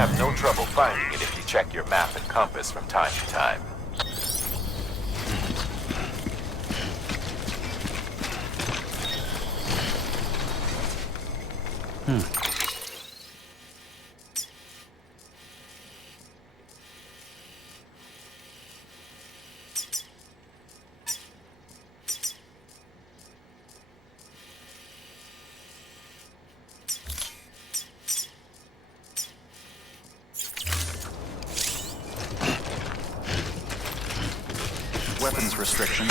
have no trouble finding it if you check your map and compass from time to time. Weapons restrictions.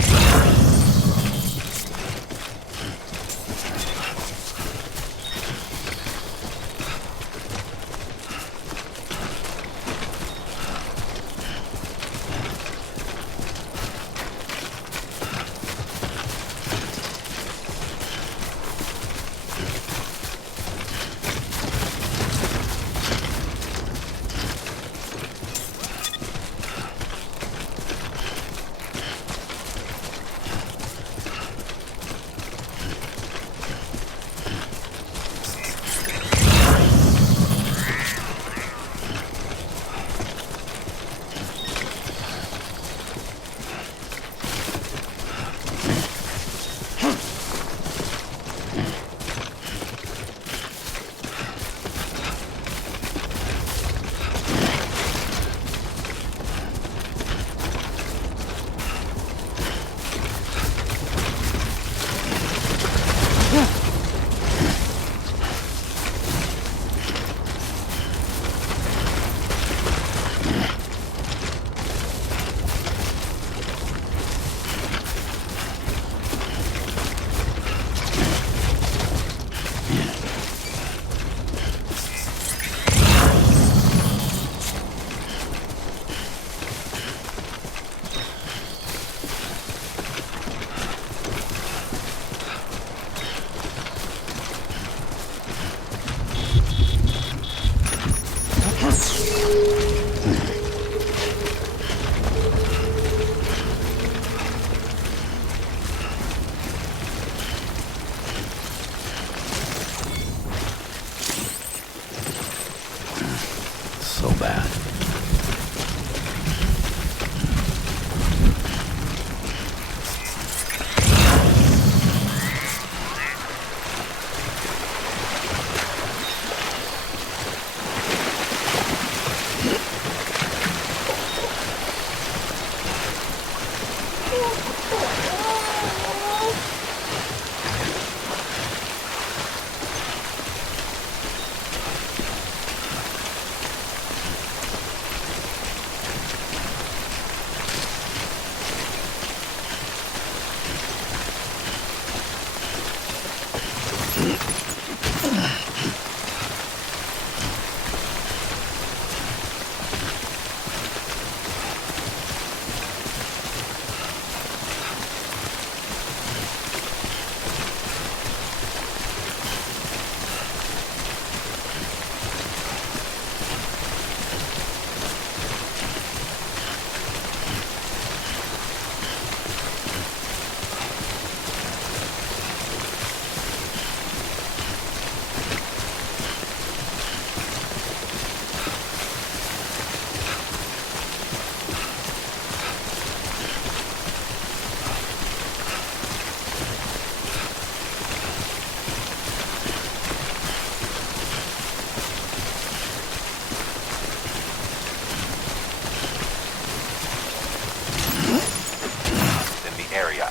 So bad.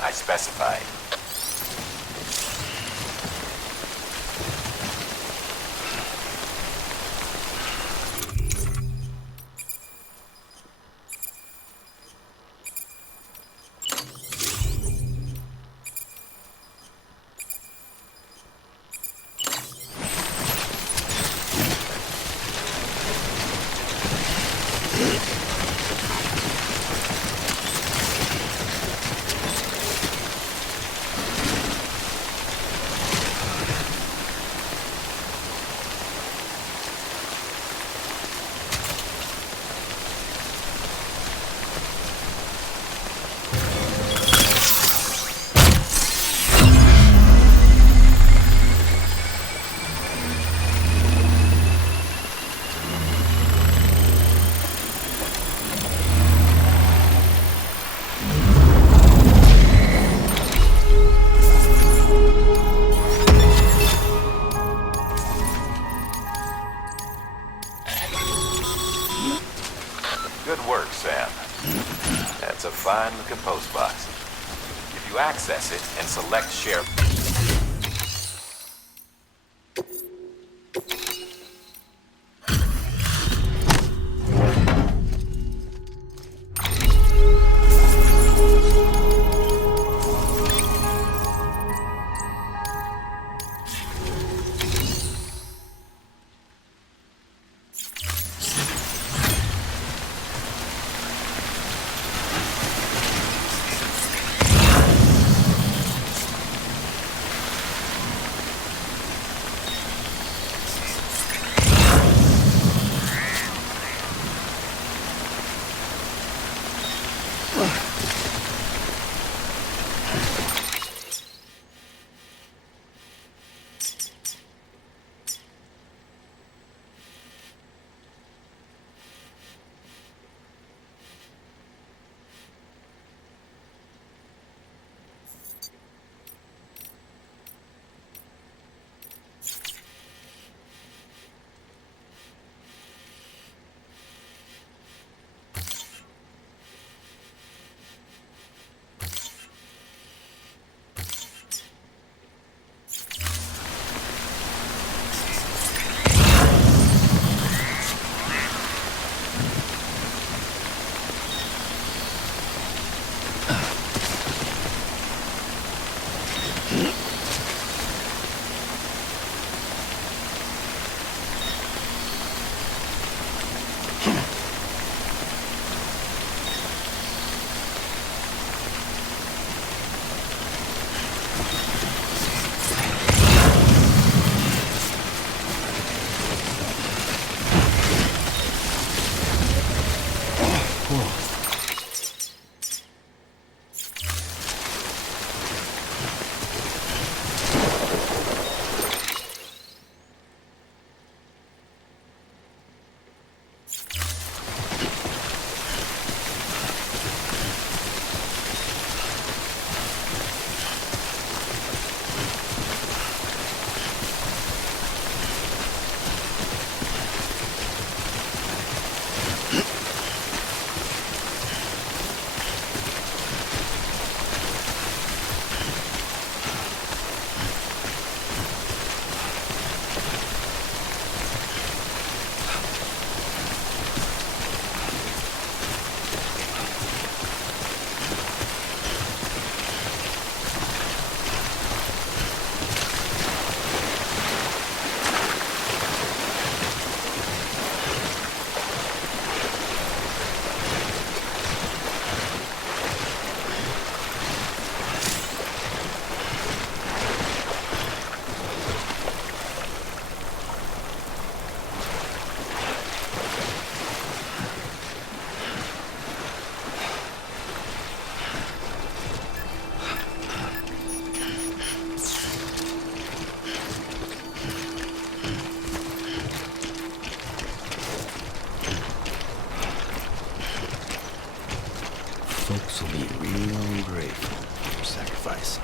I specified. Good work, Sam. That's a fine-looking post box. If you access it and select share... Folks will be real grateful for your sacrifice.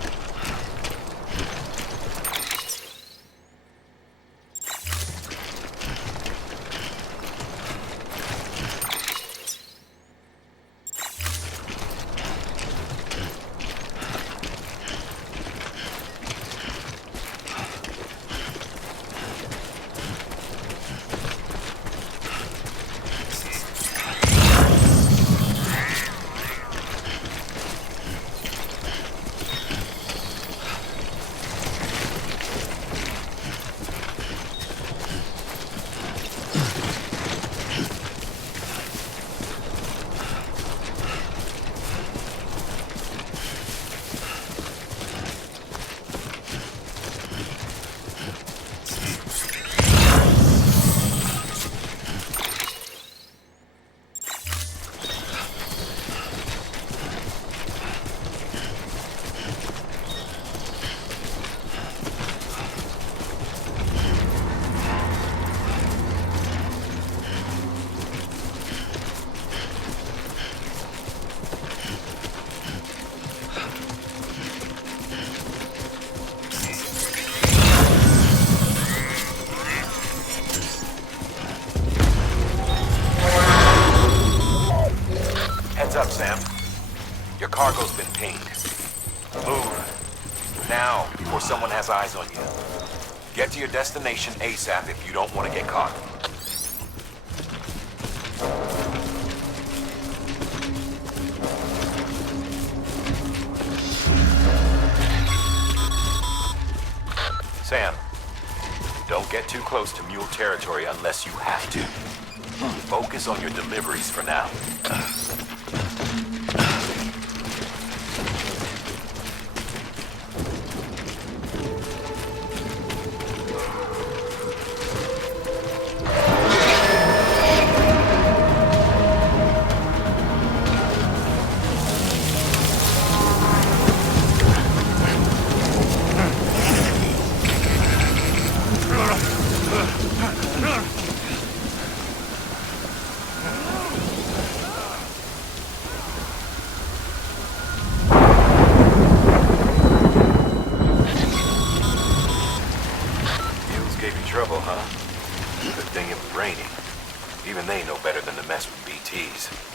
cargo's been pinged. Move. Now, before someone has eyes on you. Get to your destination ASAP if you don't want to get caught. Sam, don't get too close to mule territory unless you have to. Focus on your deliveries for now. Trouble, huh? Good thing it was raining. Even they know better than to mess with BTs.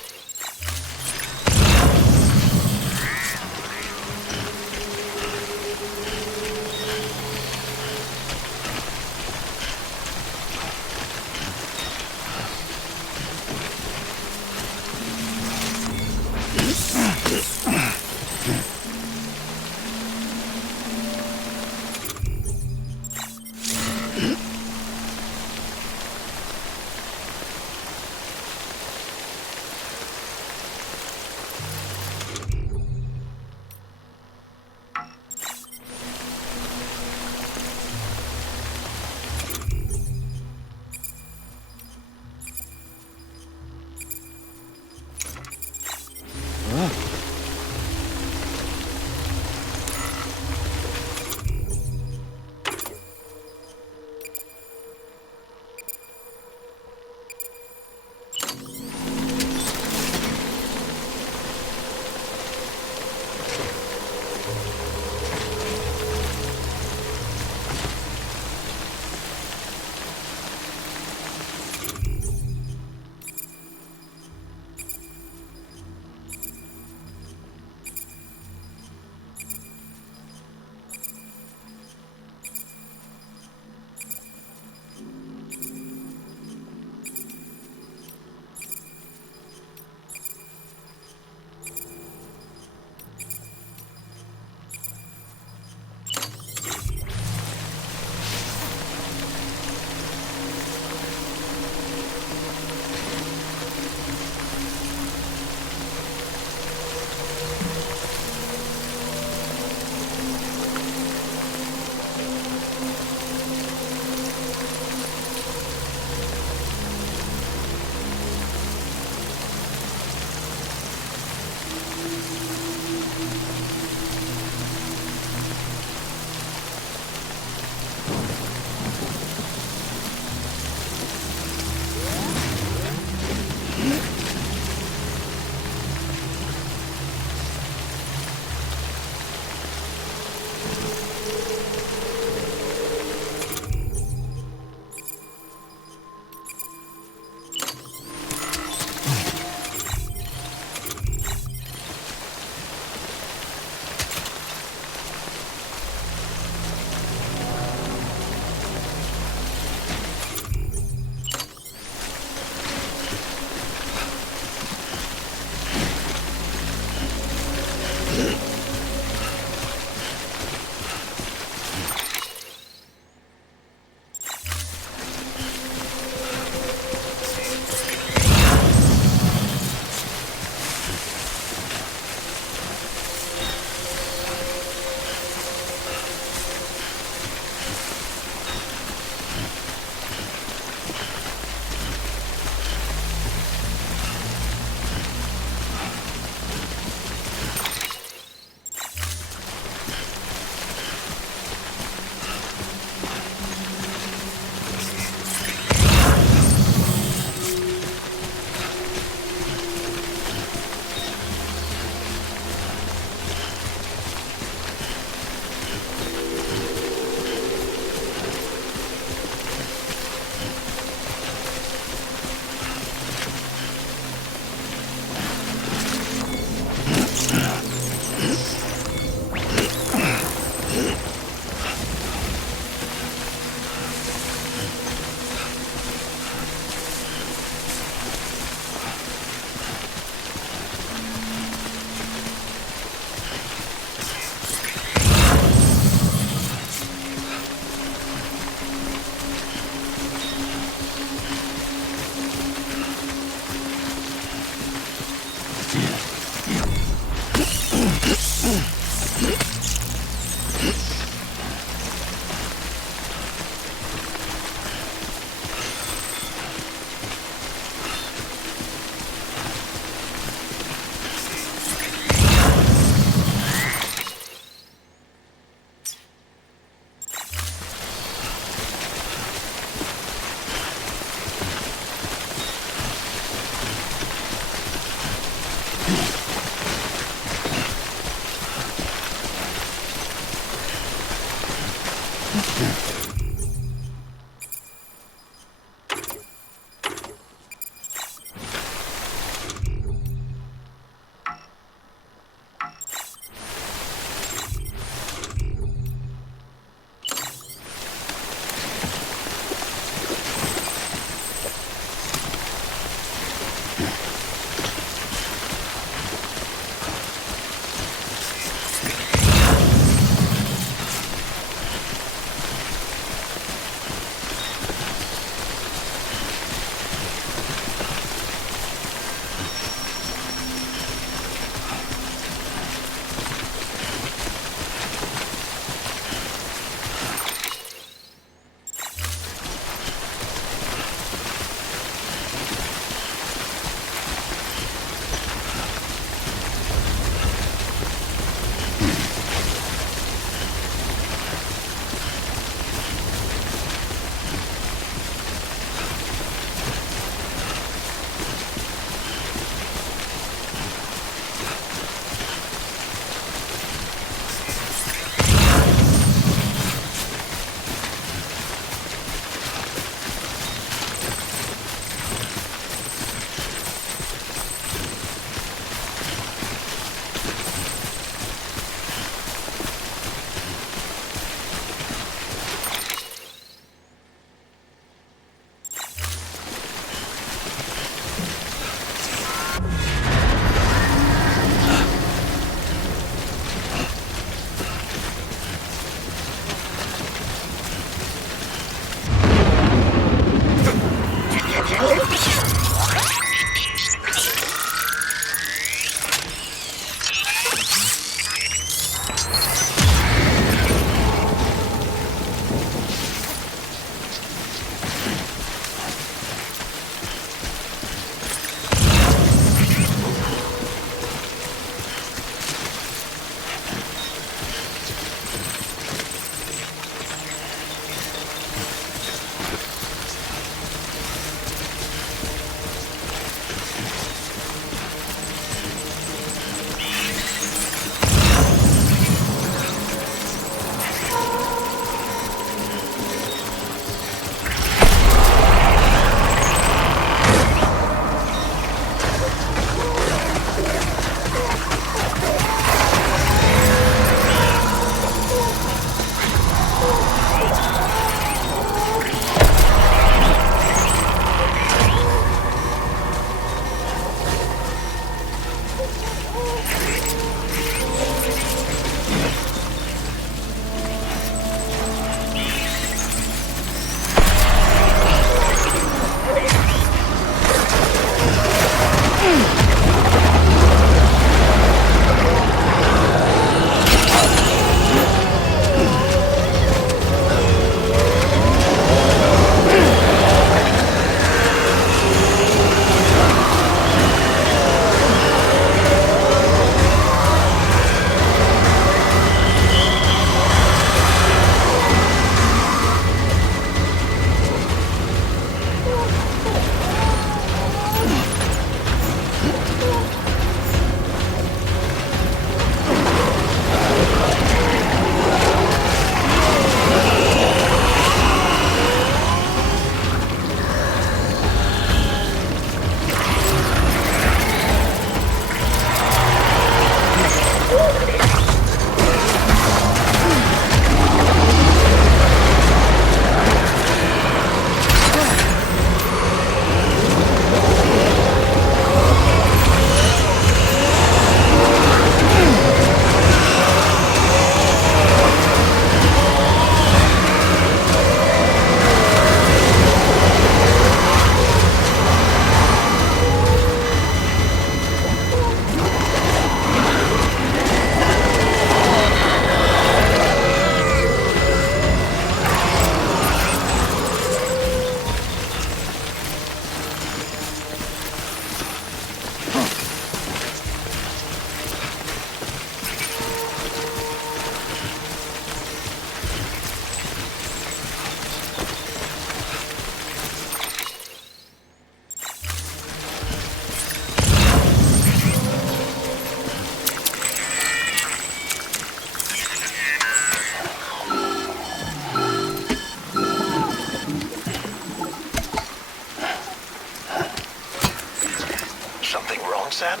Sam?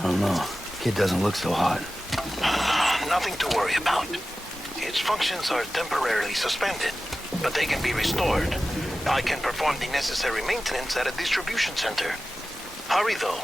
I don't know. Kid doesn't look so hot. Nothing to worry about. Its functions are temporarily suspended, but they can be restored. I can perform the necessary maintenance at a distribution center. Hurry, though.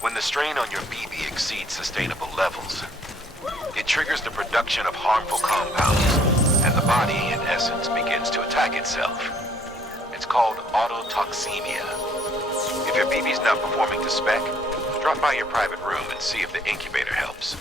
When the strain on your BB exceeds sustainable levels, it triggers the production of harmful compounds, and the body, in essence, begins to attack itself. It's called autotoxemia. If your BB's not performing to spec, drop by your private room and see if the incubator helps.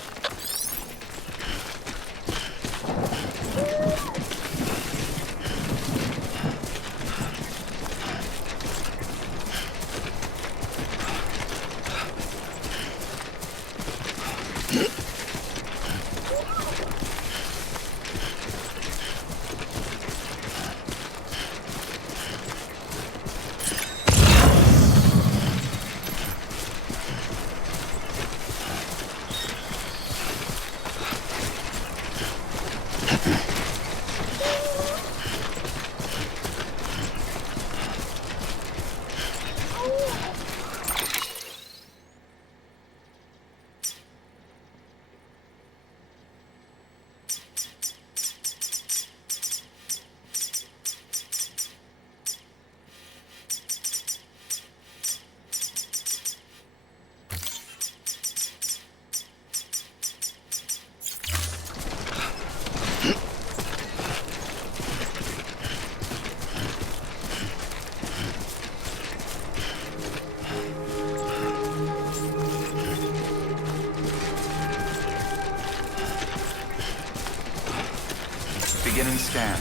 Beginning scan.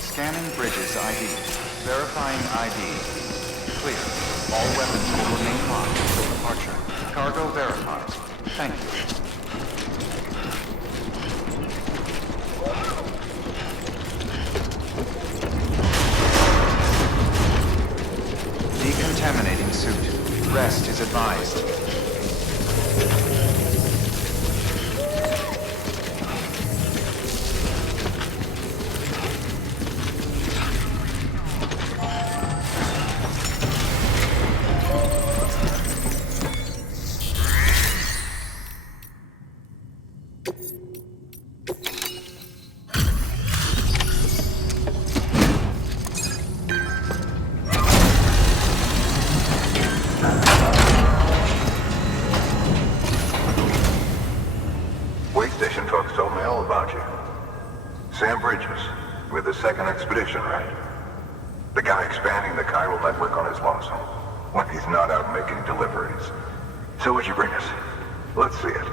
Scanning bridges ID. Verifying ID. Clear. All weapons will remain locked until departure. Cargo verified. Thank you. Decontaminating suit. Rest is advised. Second expedition, right? The guy expanding the chiral network on his lonesome when he's not out making deliveries. So what'd you bring us? Let's see it.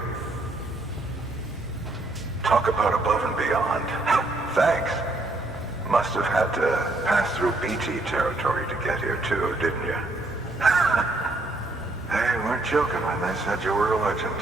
Talk about above and beyond. Thanks. Must have had to pass through BT territory to get here too, didn't you? They weren't joking when they said you were a legend.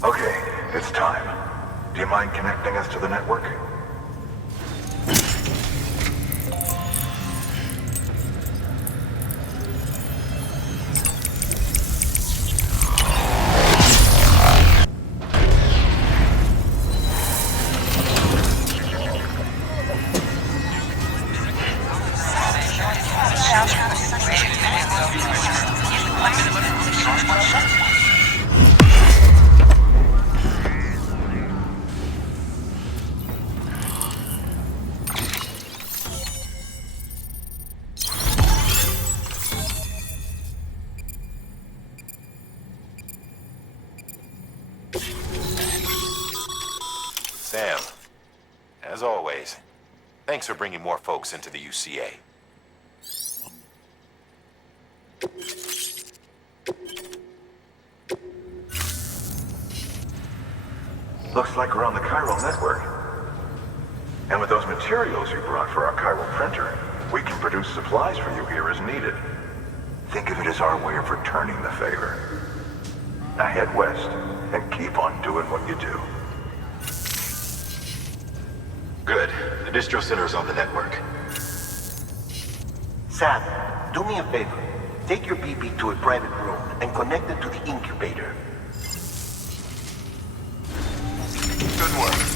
Okay, it's time. Do you mind connecting us to the network? Sam, as always, Thanks for bringing more folks into the UCA. Looks like we're on the chiral network. And with those materials you brought for our chiral printer, we can produce supplies for you here as needed. Think of it as our way of returning the favor. Now head west and keep on doing what you do. Good. The distro center is on the network. Sam, do me a favor. Take your BB to a private room and connect it to the incubator. Good work.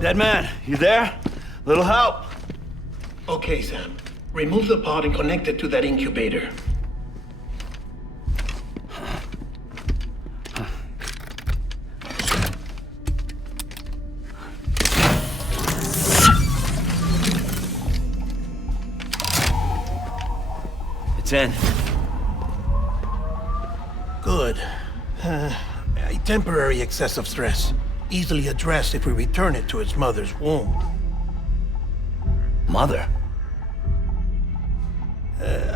Dead man, you there? Little help? Okay, Sam. Remove the pod and connect it to that incubator. It's in. Good. A temporary excessive stress. Easily addressed if we return it to its mother's womb. Mother?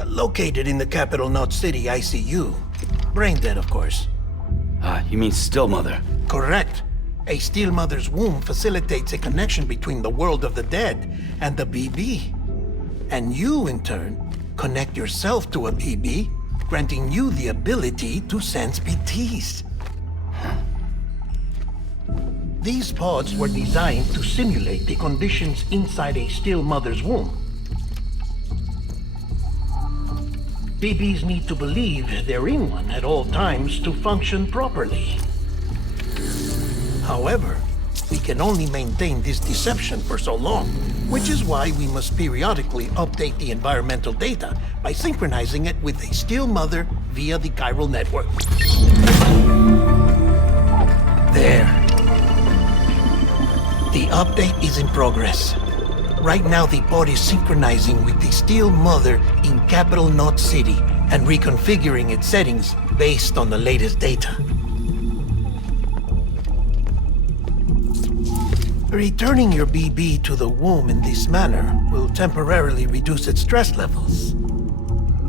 Located in the capital Knot City ICU. Brain dead, of course. You mean still mother? Correct. A still mother's womb facilitates a connection between the world of the dead and the BB. And you, in turn, connect yourself to a BB, granting you the ability to sense BTs. These pods were designed to simulate the conditions inside a still mother's womb. BBs need to believe they're in one at all times to function properly. However, we can only maintain this deception for so long, which is why we must periodically update the environmental data by synchronizing it with a still mother via the chiral network. There. The update is in progress. Right now, the pod is synchronizing with the still mother in Capital Knot City and reconfiguring its settings based on the latest data. Returning your BB to the womb in this manner will temporarily reduce its stress levels.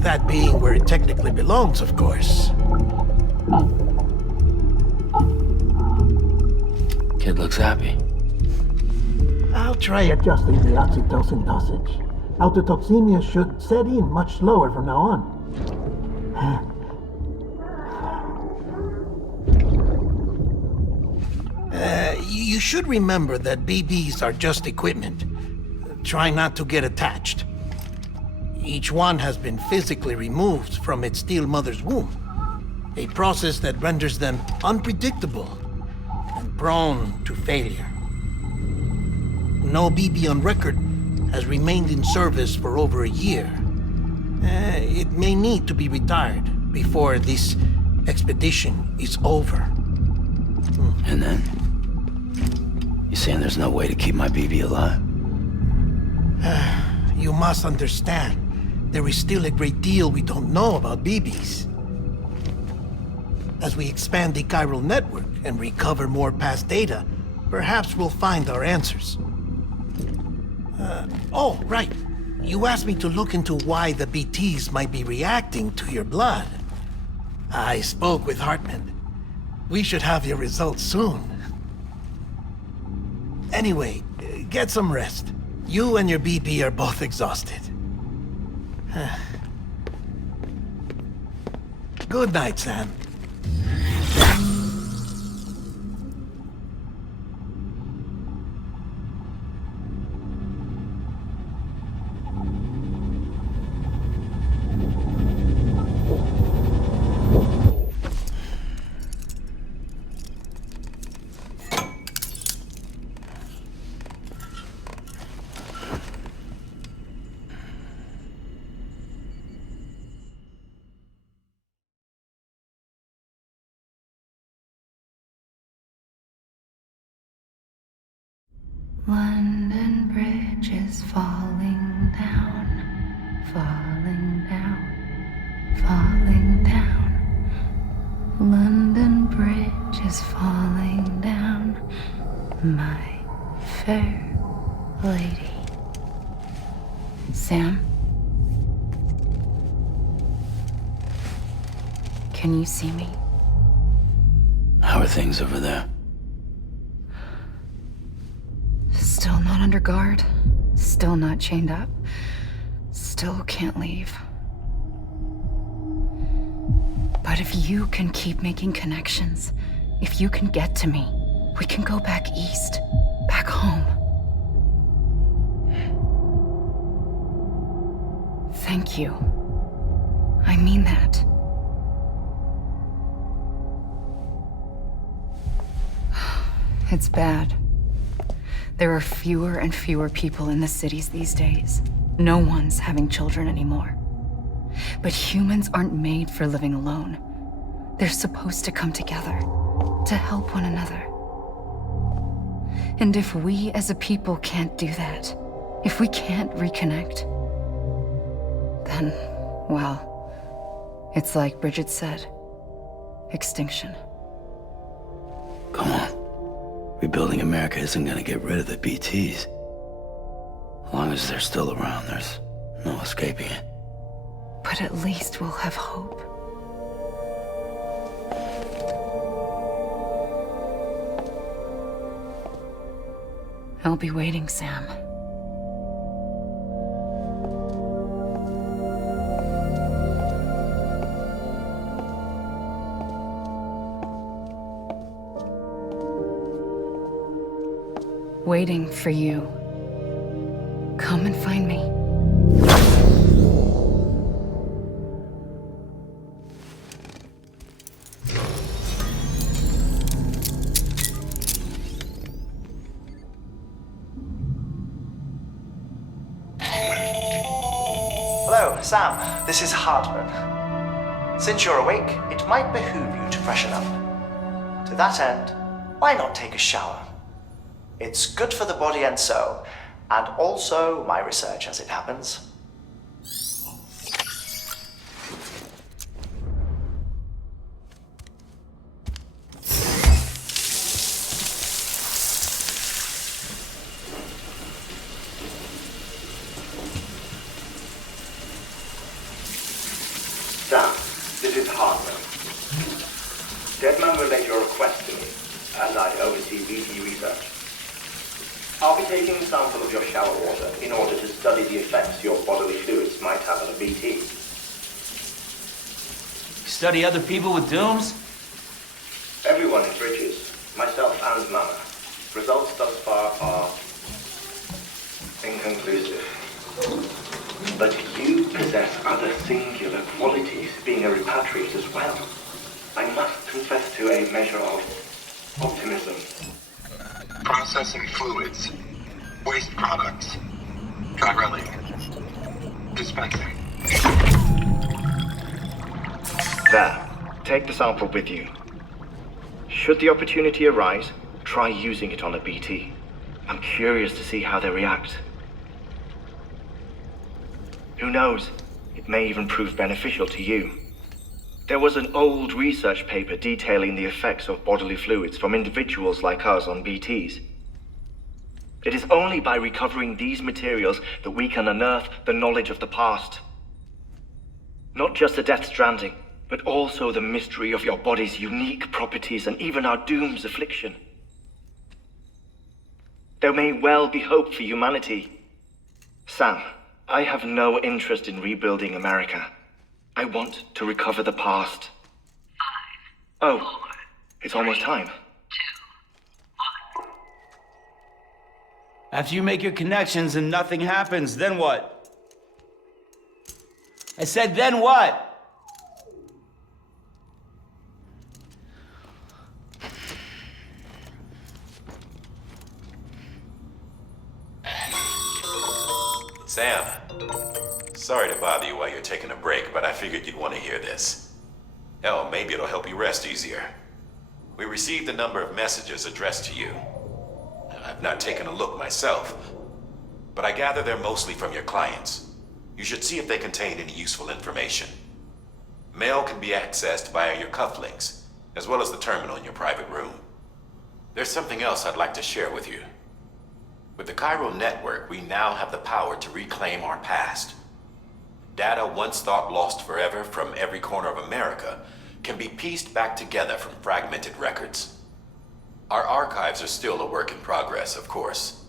That being where it technically belongs, of course. Kid looks happy. I'll try adjusting the oxytocin dosage. Autotoxemia should set in much slower from now on. You should remember that BBs are just equipment. Try not to get attached. Each one has been physically removed from its still mother's womb. A process that renders them unpredictable and prone to failure. No BB on record has remained in service for over a year. It may need to be retired before this expedition is over. And then? You saying there's no way to keep my BB alive? You must understand, there is still a great deal we don't know about BBs. As we expand the chiral network and recover more past data, perhaps we'll find our answers. Oh, right. You asked me to look into why the BTs might be reacting to your blood. I spoke with Hartman. We should have your results soon. Anyway, get some rest. You and your BB are both exhausted. Good night, Sam. London Bridge is falling down, falling down, falling down. London Bridge is falling down, my fair lady. Sam? Can you see me? How are things over there? Still not under guard, still not chained up, still can't leave. But if you can keep making connections, if you can get to me, we can go back east, back home. Thank you. I mean that. It's bad. There are fewer and fewer people in the cities these days. No one's having children anymore. But humans aren't made for living alone. They're supposed to come together, to help one another. And if we as a people can't do that, if we can't reconnect, then, well, it's like Bridget said, extinction. Come on. Rebuilding America isn't gonna get rid of the BTs. As long as they're still around, there's no escaping it. But at least we'll have hope. I'll be waiting, Sam. waiting for you. Come and find me. Hello, Sam. This is Hartman. Since you're awake, it might behoove you to freshen up. To that end, why not take a shower? It's good for the body and soul, and also my research as it happens. Sam, this is Hartman. Deadman relayed your request to me, as I oversee BT research. I'll be taking a sample of your shower water in order to study the effects your bodily fluids might have on a BT. Study other people with dooms? Everyone in Bridges, myself and Mama. Results thus far are inconclusive. But you possess other singular qualities, being a repatriate as well. I must confess to a measure of optimism. Processing fluids. Waste products. Drilling. Dispensing. There. Take the sample with you. Should the opportunity arise, try using it on a BT. I'm curious to see how they react. Who knows? It may even prove beneficial to you. There was an old research paper detailing the effects of bodily fluids from individuals like us on BTs. It is only by recovering these materials that we can unearth the knowledge of the past. Not just the Death Stranding, but also the mystery of your body's unique properties and even our doom's affliction. There may well be hope for humanity. Sam, I have no interest in rebuilding America. I want to recover the past. 5, 4, it's almost time. 2, 1. After you make your connections and nothing happens, then what? I said, then what? Sam, sorry to bother you while you're taking a break, but I figured you'd want to hear this. Hell, maybe it'll help you rest easier. We received a number of messages addressed to you. I've not taken a look myself, but I gather they're mostly from your clients. You should see if they contain any useful information. Mail can be accessed via your cufflinks, as well as the terminal in your private room. There's something else I'd like to share with you. With the Chiral Network, we now have the power to reclaim our past. Data once thought lost forever from every corner of America can be pieced back together from fragmented records. Our archives are still a work in progress, of course.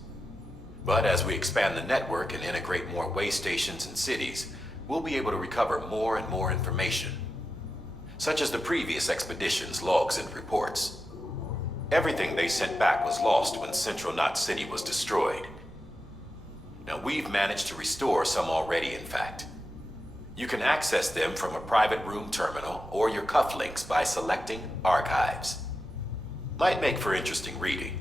But as we expand the network and integrate more way stations and cities, we'll be able to recover more and more information, such as the previous expedition's logs and reports. Everything they sent back was lost when Central Knot City was destroyed. Now, we've managed to restore some already, in fact. You can access them from a private room terminal or your cufflinks by selecting Archives. Might make for interesting reading.